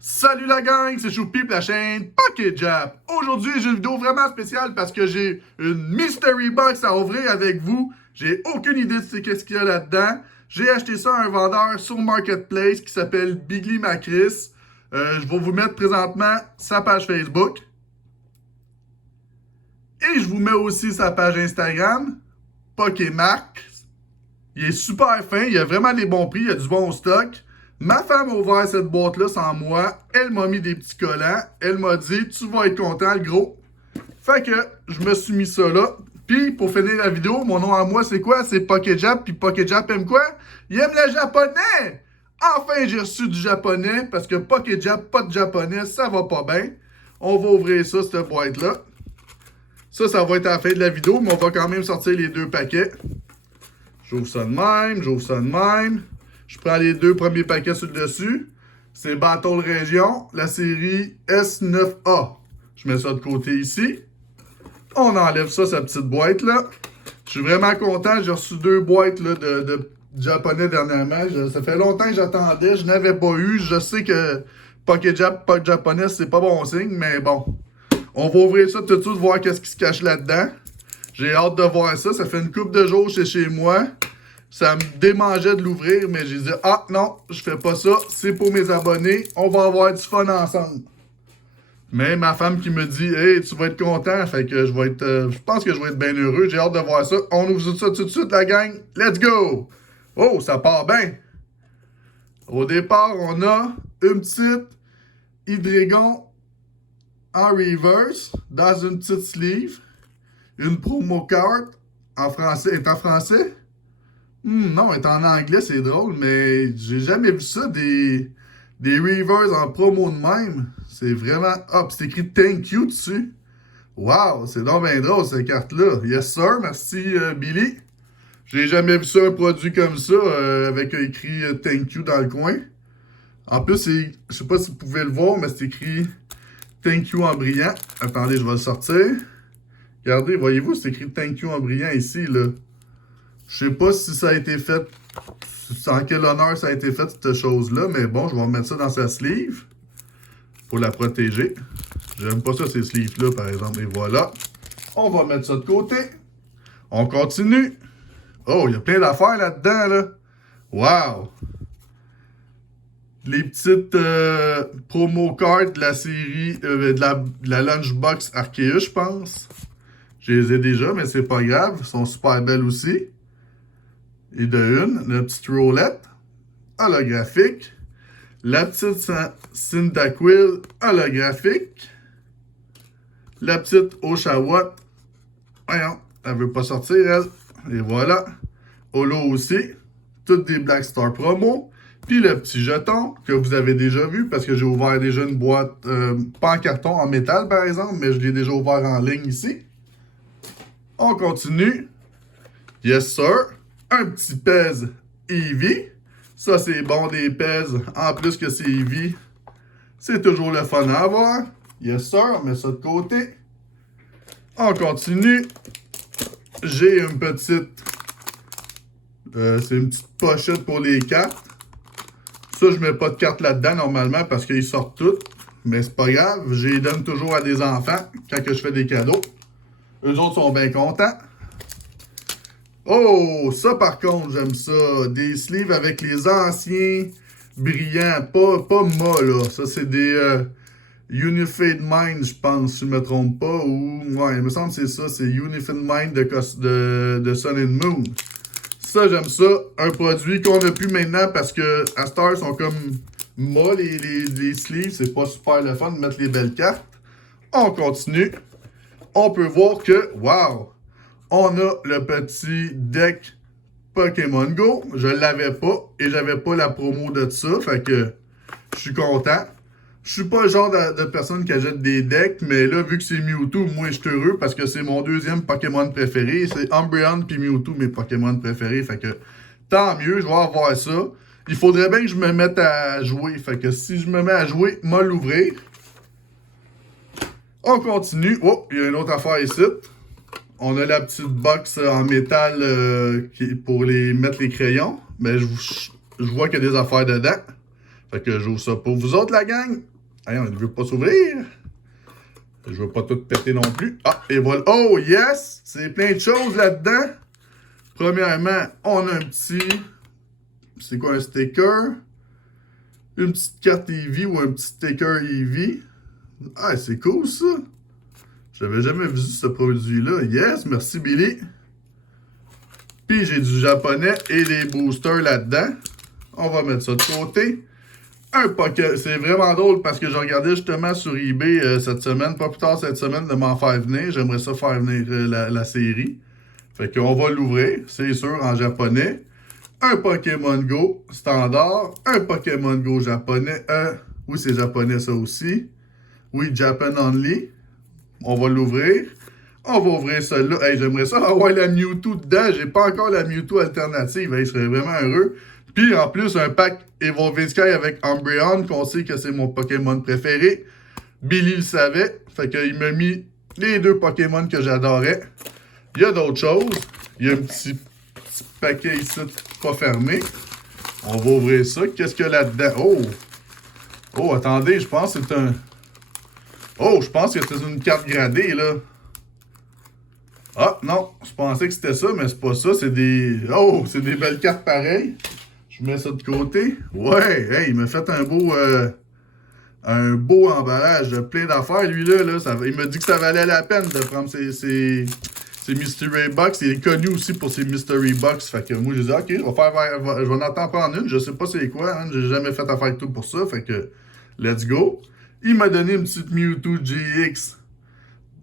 Salut la gang, c'est Choupi de la chaîne Pocket Jap. Aujourd'hui, j'ai une vidéo vraiment spéciale parce que j'ai une mystery box à ouvrir avec vous. J'ai aucune idée de qu'est-ce qu'il y a là-dedans. J'ai acheté ça à un vendeur sur Marketplace qui s'appelle Bigly Macris. Je vais vous mettre présentement sa page Facebook. Et je vous mets aussi sa page Instagram, Pokémax. Il est super fin, il a vraiment des bons prix, il a du bon stock. Ma femme a ouvert cette boîte-là sans moi. Elle m'a mis des petits collants. Elle m'a dit, tu vas être content, le gros. Fait que je me suis mis ça là. Puis, pour finir la vidéo, mon nom à moi, c'est quoi? C'est Pocket Jap. Puis Pocket Jap aime quoi? Il aime le japonais! Enfin, j'ai reçu du japonais. Parce que Pocket Jap, pas de japonais, ça va pas bien. On va ouvrir ça, cette boîte-là. Ça va être à la fin de la vidéo. Mais on va quand même sortir les deux paquets. J'ouvre ça de même, j'ouvre ça de même. Je prends les deux premiers paquets sur le dessus. C'est Battle Région, la série S9A. Je mets ça de côté ici. On enlève ça, sa petite boîte là. Je suis vraiment content. J'ai reçu deux boîtes là, de japonais dernièrement. Ça fait longtemps que j'attendais. Je n'avais pas eu. Je sais que Pocket Jap, pas de japonais, c'est pas bon signe. Mais bon. On va ouvrir ça tout de suite, voir qu'est-ce qui se cache là-dedans. J'ai hâte de voir ça. Ça fait une couple de jours chez moi. Ça me démangeait de l'ouvrir, mais j'ai dit, ah non, je fais pas ça, c'est pour mes abonnés, on va avoir du fun ensemble. Mais ma femme qui me dit, hey, tu vas être content, fait que je vais être, je pense que je vais être bien heureux, j'ai hâte de voir ça. On ouvre ça tout de suite, la gang, let's go! Oh, ça part bien! Au départ, on a une petite Hydreigon en reverse, dans une petite sleeve, une promo card en français, est en français? Non, elle est en anglais, c'est drôle, mais j'ai jamais vu ça, des Reavers en promo de même. C'est vraiment... Ah, puis c'est écrit « Thank you » dessus. Wow, c'est donc bien drôle, cette carte-là. Yes, sir, merci, Billy. J'ai jamais vu ça, un produit comme ça, avec écrit « Thank you » dans le coin. En plus, je sais pas si vous pouvez le voir, mais c'est écrit « Thank you » en brillant. Attendez, je vais le sortir. Regardez, voyez-vous, c'est écrit « Thank you » en brillant ici, là. Je sais pas si ça a été fait, en quel honneur ça a été fait, cette chose-là, mais bon, je vais remettre ça dans sa sleeve pour la protéger. J'aime pas ça, ces sleeves-là, par exemple. Et voilà. On va mettre ça de côté. On continue. Oh, il y a plein d'affaires là-dedans, là. Wow! Les petites promo cards de la série, de la Lunchbox Arceus, je pense. Je les ai déjà, mais c'est pas grave. Elles sont super belles aussi. Et de une, la petite roulette holographique. La petite Cyndaquil holographique. La petite Oshawott. Voyons, elle veut pas sortir, elle. Et voilà. Holo aussi. Toutes des Black Star promo. Puis le petit jeton que vous avez déjà vu parce que j'ai ouvert déjà une boîte, pas en carton, en métal par exemple, mais je l'ai déjà ouvert en ligne ici. On continue. Yes, sir. Un petit pèse Eevee. Ça, c'est bon des pèses. En plus que c'est Eevee. C'est toujours le fun à avoir. Yes, sir. On met ça de côté. On continue. J'ai une petite... c'est une petite pochette pour les cartes. Ça, je mets pas de cartes là-dedans normalement parce qu'ils sortent toutes. Mais c'est pas grave. Je les donne toujours à des enfants quand que je fais des cadeaux. Eux autres sont bien contents. Oh, ça par contre, j'aime ça. Des sleeves avec les anciens brillants. Pas mat, là. Ça, c'est des Unified Mind, je pense, si je ne me trompe pas. Ou, ouais, il me semble que c'est ça. C'est Unified Mind de Sun and Moon. Ça, j'aime ça. Un produit qu'on n'a plus maintenant parce que à Star sont comme mat, les sleeves. C'est pas super le fun de mettre les belles cartes. On continue. On peut voir que, wow! On a le petit deck Pokémon Go. Je l'avais pas et j'avais pas la promo de ça. Fait que je suis content. Je suis pas le genre de personne qui achète des decks, mais là, vu que c'est Mewtwo, moi, je suis heureux parce que c'est mon deuxième Pokémon préféré. C'est Umbreon puis Mewtwo, mes Pokémon préférés. Fait que tant mieux, je vais avoir ça. Il faudrait bien que je me mette à jouer. Fait que si je me mets à jouer, moi l'ouvrir. On continue. Oh, il y a une autre affaire ici. On a la petite box en métal pour mettre les crayons. Mais je vois qu'il y a des affaires dedans. Fait que j'ouvre ça pour vous autres, la gang. Hey, on ne veut pas s'ouvrir. Je veux pas tout péter non plus. Ah, et voilà. Oh, yes! C'est plein de choses là-dedans. Premièrement, on a un petit... C'est quoi, un sticker? Une petite carte EV ou un petit sticker EV. Ah, c'est cool, ça. J'avais jamais vu ce produit-là. Yes, merci, Billy. Puis, j'ai du japonais et des boosters là-dedans. On va mettre ça de côté. Un Pokémon. C'est vraiment drôle parce que j'ai regardé justement sur eBay cette semaine, pas plus tard cette semaine, de m'en faire venir. J'aimerais ça faire venir la série. Fait qu'on va l'ouvrir, c'est sûr, en japonais. Un Pokémon Go standard. Un Pokémon Go japonais. Oui, c'est japonais ça aussi. Oui, Japan Only. On va l'ouvrir. On va ouvrir celui-là. Hey, j'aimerais ça avoir la Mewtwo dedans. J'ai pas encore la Mewtwo alternative. Hey, je serais vraiment heureux. Puis en plus, un pack Evolving Sky avec Umbreon, qu'on sait que c'est mon Pokémon préféré. Billy le savait. Fait qu'il m'a mis les deux Pokémon que j'adorais. Il y a d'autres choses. Il y a un petit paquet ici pas fermé. On va ouvrir ça. Qu'est-ce qu'il y a là-dedans? Oh! Oh, attendez, je pense que c'est un... Oh, je pense que c'est une carte gradée, là. Ah, non, je pensais que c'était ça, mais c'est pas ça. C'est des... Oh, c'est des belles cartes pareilles. Je mets ça de côté. Ouais, hey, il m'a fait un beau emballage de plein d'affaires. Lui-là, il m'a dit que ça valait la peine de prendre ses Mystery Box. Il est connu aussi pour ses Mystery Box. Fait que moi, j'ai dit, OK, je vais en prendre une. Je sais pas c'est quoi. Hein, j'ai jamais fait affaire avec tout pour ça. Fait que, let's go. Il m'a donné une petite Mewtwo GX.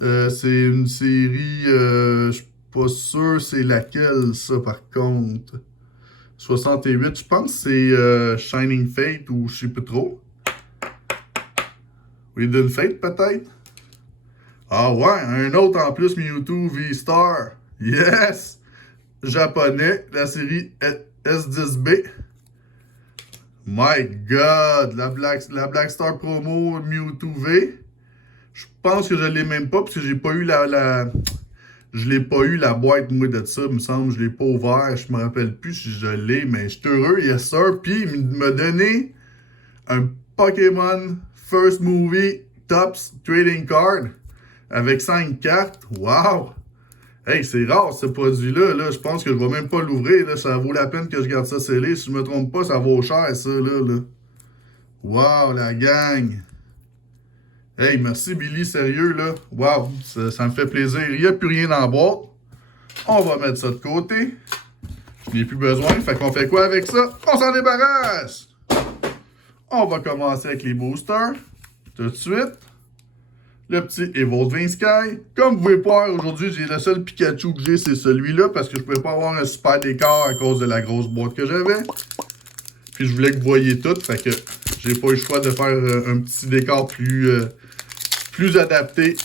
C'est une série, je suis pas sûr c'est laquelle, ça, par contre. 68, je pense que c'est Shining Fate ou je sais pas trop. Hidden Fate, peut-être. Ah ouais, un autre en plus, Mewtwo V-Star. Yes! Japonais, la série S10B. My God! La Black Star Promo Mewtwo V. Je pense que je l'ai même pas, parce que j'ai pas eu je l'ai pas eu la boîte, moi, de ça, il me semble. Je l'ai pas ouvert. Je me rappelle plus si je l'ai, mais je suis heureux, yes sir. Puis, il m'a donné un Pokémon First Movie Tops Trading Card avec 5 cartes. Wow! Hey, c'est rare ce produit-là. Là. Je pense que je vais même pas l'ouvrir. Là. Ça vaut la peine que je garde ça scellé. Si je me trompe pas, ça vaut cher, ça. Là. Wow, la gang! Hey, merci Billy, sérieux, là. Wow, ça me fait plaisir. Il n'y a plus rien dans la boîte. On va mettre ça de côté. Je n'ai plus besoin. Fait qu'on fait quoi avec ça? On s'en débarrasse! On va commencer avec les boosters. Tout de suite. Le petit Evolving Sky. Comme vous pouvez voir, aujourd'hui, j'ai le seul Pikachu que j'ai, c'est celui-là, parce que je ne pouvais pas avoir un super décor à cause de la grosse boîte que j'avais. Puis je voulais que vous voyiez tout, fait que j'ai pas eu le choix de faire un petit décor plus adapté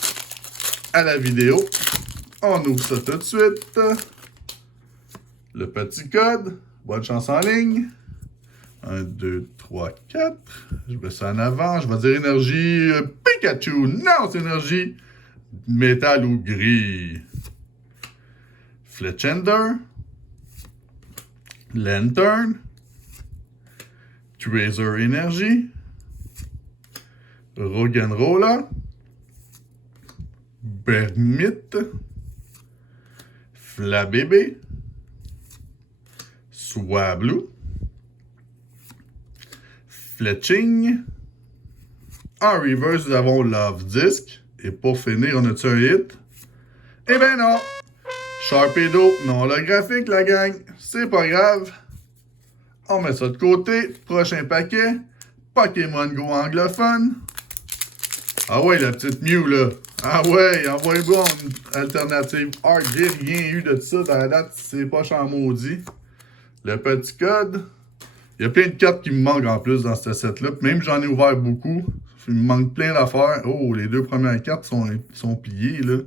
à la vidéo. On ouvre ça tout de suite. Le petit code. Bonne chance en ligne. 1, 2, 3, 4. Je mets ça en avant. Je vais dire énergie Pikachu. Non, c'est énergie métal ou gris. Fletchender. Lantern. Tracer Energy. Roggenrola. Bermite. Flabébé. Swablu. Fletching. En reverse, nous avons Love Disc. Et pour finir, on a-tu un hit? Eh ben non! Sharpedo, non holographique, la gang. C'est pas grave. On met ça de côté. Prochain paquet. Pokémon Go anglophone. Ah ouais, la petite Mew, là. Ah ouais, envoyez-moi une alternative art. J'ai rien eu de ça dans la date. C'est pas en maudit. Le petit code. Il y a plein de cartes qui me manquent en plus dans ce set-là. Même j'en ai ouvert beaucoup. Il me manque plein d'affaires. Oh, les deux premières cartes sont pliées, là.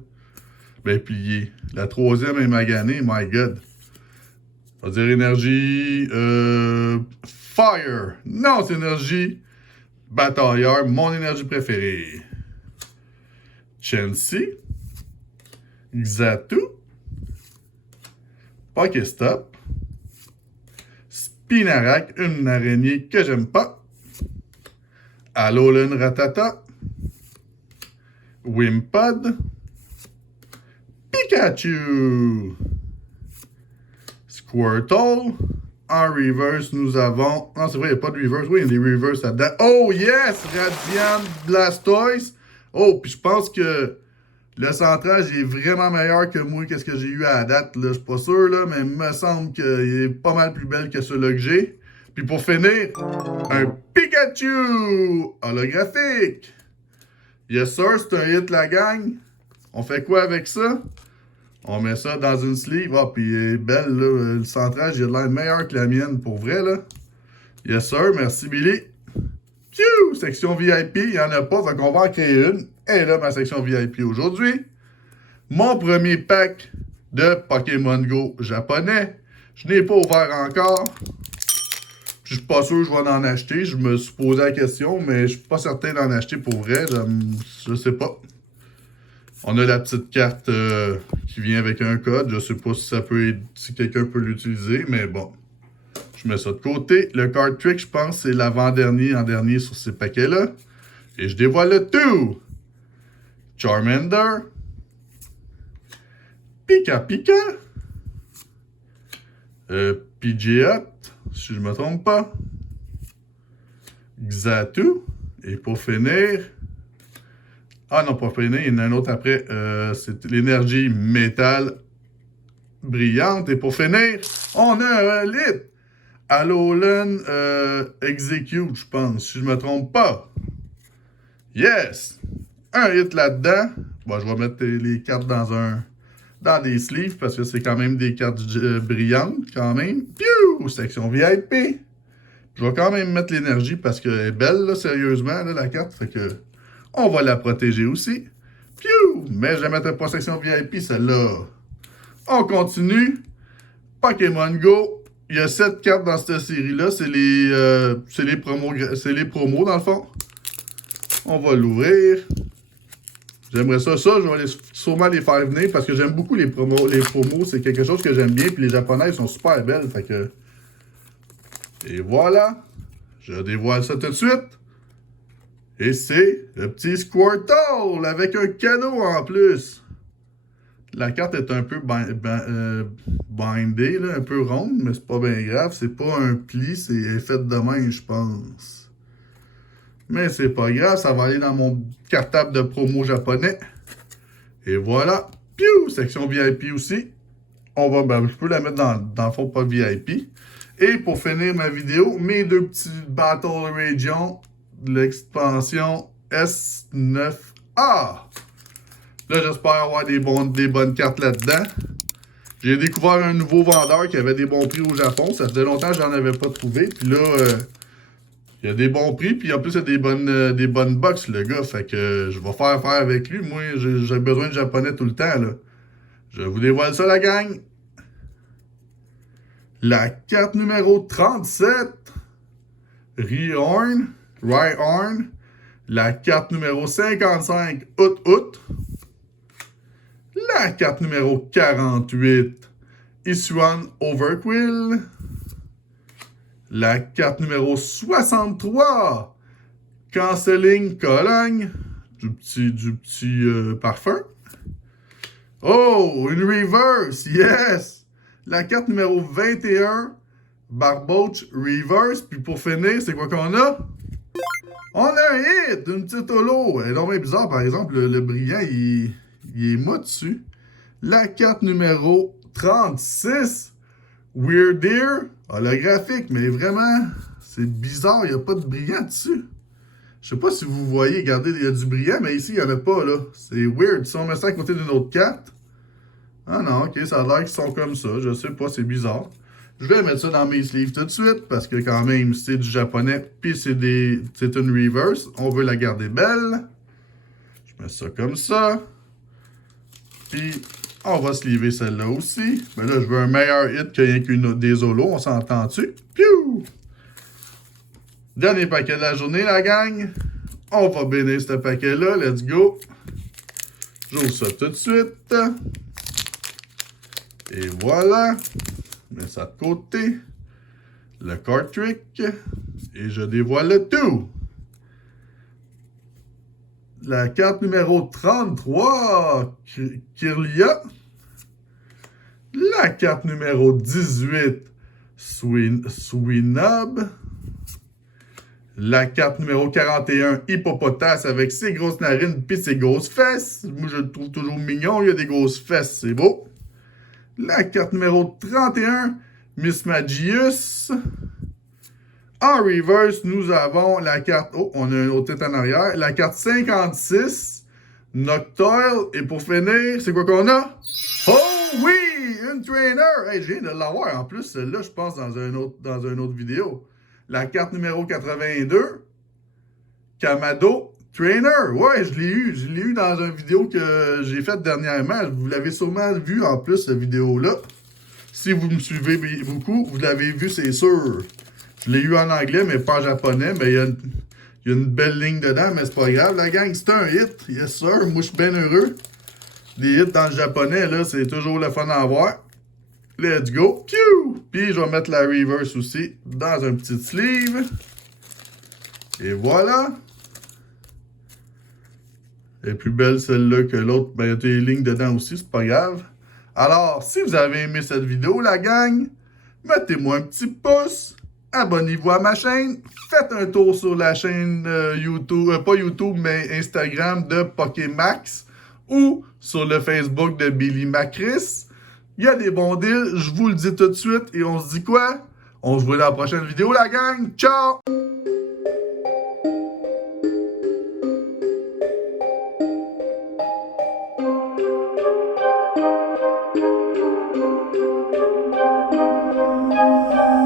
Ben, pliées. La troisième est maganée. My God. On va dire énergie... Fire. Non, c'est énergie batailleur. Mon énergie préférée. Chansey, Xatu, Pokéstop, Spinarak, une araignée que j'aime pas, Alolan Ratata, Wimpod, Pikachu, Squirtle. En reverse, nous avons... Non, c'est vrai, il n'y a pas de reverse. Oui, il y a des reverse là-dedans. Oh, yes! Radiant Blastoise. Oh, puis je pense que le centrage est vraiment meilleur que moi, qu'est-ce que j'ai eu à la date. Là. Je suis pas sûr, là, mais il me semble qu'il est pas mal plus belle que celui-là que j'ai. Puis pour finir, un Pikachu holographique. Yes, sir, c'est un hit, la gang. On fait quoi avec ça? On met ça dans une sleeve. Ah, puis elle est belle, là. Le centrage, il a l'air meilleur que la mienne, pour vrai, là. Yes, sir. Merci, Billy. Piou! Section VIP, il n'y en a pas, fait qu'on va en créer une. Et là, ma section VIP aujourd'hui. Mon premier pack de Pokémon Go japonais. Je n'ai pas ouvert encore. Je suis pas sûr que je vais en acheter. Je me suis posé la question, mais je suis pas certain d'en acheter pour vrai. Je sais pas. On a la petite carte qui vient avec un code. Je sais pas si ça peut être, si quelqu'un peut l'utiliser, mais bon. Je mets ça de côté. Le card trick, je pense, c'est l'avant-dernier en dernier sur ces paquets-là. Et je dévoile le tout. Charmander. Pika Pika. Pidgeot, si je me trompe pas. Xatu. Et pour finir... Ah non, pour finir, il y en a un autre après. C'est l'énergie métal brillante. Et pour finir, on a un lit. Alolan Execute, je pense, si je me trompe pas. Yes! Un hit là-dedans. Bon, je vais mettre les cartes dans des sleeves parce que c'est quand même des cartes brillantes, quand même. Piou! Section VIP. Je vais quand même mettre l'énergie parce qu'elle est belle, là, sérieusement, là, la carte. Fait que on va la protéger aussi. Piou! Mais je ne la mettrai pas section VIP, celle-là. On continue. Pokémon Go. Il y a 7 cartes dans cette série-là. C'est les promos, dans le fond. On va l'ouvrir. J'aimerais ça. Je vais sûrement les faire venir parce que j'aime beaucoup les promos. Les promos, c'est quelque chose que j'aime bien. Puis les japonaises sont super belles. Fait que... Et voilà. Je dévoile ça tout de suite. Et c'est le petit Squirtle avec un cadeau en plus. La carte est un peu bindée, là, un peu ronde, mais c'est pas bien grave. C'est pas un pli, c'est fait de main, je pense. Mais c'est pas grave, ça va aller dans mon cartable de promo japonais. Et voilà. Piou! Section VIP aussi. Je peux la mettre dans le fond, pas VIP. Et pour finir ma vidéo, mes deux petits Battle Region de l'expansion S9A. Là, j'espère avoir des bonnes cartes là-dedans. J'ai découvert un nouveau vendeur qui avait des bons prix au Japon. Ça faisait longtemps que j'en avais pas trouvé. Puis là, il y a des bons prix. Puis en plus, il y a des bonnes box, le gars. Fait que je vais faire affaire avec lui. Moi, j'ai besoin de japonais tout le temps, là. Je vous dévoile ça, la gang. La carte numéro 37. Rhyhorn. La carte numéro 55. Out. La carte numéro 48, Hisuian Overquill. La carte numéro 63, Canceling Cologne. Du petit parfum. Oh, une reverse, yes! La carte numéro 21, Barboach Reverse. Puis pour finir, c'est quoi qu'on a? On a un hit, une petite holo. Elle est vraiment bizarre, par exemple, le brillant, il est mou dessus. La carte numéro 36, Weird Deer, holographique, mais vraiment, c'est bizarre, il n'y a pas de brillant dessus. Je sais pas si vous voyez, regardez, il y a du brillant, mais ici, il n'y en a pas, là. C'est weird. Si on met ça à côté d'une autre carte. Ah non, ok, ça a l'air qu'ils sont comme ça. Je sais pas, c'est bizarre. Je vais mettre ça dans mes sleeves tout de suite, parce que quand même, c'est du japonais, puis c'est une reverse. On veut la garder belle. Je mets ça comme ça. Puis, on va sleever celle-là aussi. Mais là, je veux un meilleur hit que rien qu'une des holos. On s'entend-tu? Piou! Dernier paquet de la journée, la gang. On va bénir ce paquet-là. Let's go. J'ouvre ça tout de suite. Et voilà. Je mets ça de côté. Le card trick. Et je dévoile le tout. La carte numéro 33, Kirlia. La carte numéro 18, Swinob. La carte numéro 41, Hippopotas avec ses grosses narines et ses grosses fesses. Moi, je le trouve toujours mignon. Il y a des grosses fesses, c'est beau. La carte numéro 31, Miss Magius. En reverse, nous avons la carte... Oh, on a une autre tête en arrière. La carte 56, Noctoil. Et pour finir, c'est quoi qu'on a? Oh oui! Une trainer! Hey, je viens de l'avoir en plus, celle-là, je pense, dans une autre vidéo. La carte numéro 82, Kamado Trainer. Ouais, je l'ai eu. Je l'ai eu dans une vidéo que j'ai faite dernièrement. Vous l'avez sûrement vu en plus, cette vidéo-là. Si vous me suivez beaucoup, vous l'avez vu, c'est sûr. Je l'ai eu en anglais, mais pas en japonais. Mais il y a une belle ligne dedans, mais c'est pas grave. La gang, c'est un hit. Yes, sir. Moi, je suis bien heureux. Des hits dans le japonais, là, c'est toujours le fun à avoir. Let's go. Pew! Puis, je vais mettre la reverse aussi dans un petit sleeve. Et voilà. Elle est plus belle celle-là que l'autre. Ben, il y a des lignes dedans aussi, c'est pas grave. Alors, si vous avez aimé cette vidéo, la gang, mettez-moi un petit pouce. Abonnez-vous à ma chaîne. Faites un tour sur la chaîne YouTube, pas YouTube, mais Instagram de Pokémax ou sur le Facebook de Billy Macris. Il y a des bons deals, je vous le dis tout de suite. Et on se dit quoi? On se voit dans la prochaine vidéo, la gang. Ciao!